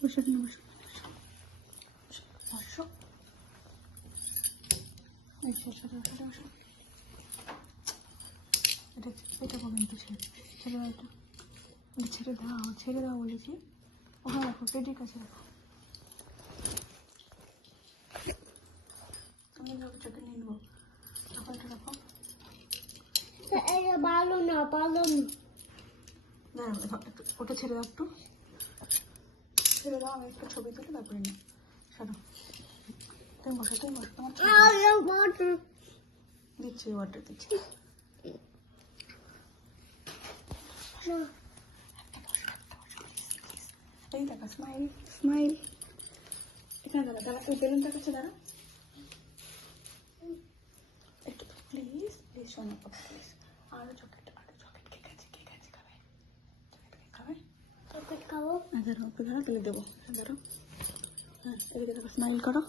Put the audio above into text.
বসো তুমি বসো বসো এটা বলেন তো ছেড়ে দাও, এটা ছেড়ে দাও বলেছি। ওখানে রাখো, পেটির কাছে রাখো। আমি চোখে নিয়ে নেবো, তখন এটা রাখো। ভালো না ওটা ছেড়ে দাও, একটু ছেড়ে দাও। আমি একটা ছবি তুলে তারপরে নিই। সরো, তুমি বসো তোমার দিচ্ছি, ওয়াটার দিচ্ছি। এই দেখা, স্মাইল। এখানে দাঁড়া, ওই বেলুনটার কাছে দাঁড়া একটু, প্লিজ শোনো প্লিজ। আরো চকলেট কে খাবে? চকলেট খাবো। দাঁড়াও, একটু দাঁড়াও, তুলে দেবো। দাঁড়াও, হ্যাঁ, এদিকে দেখো, স্মাইল করো।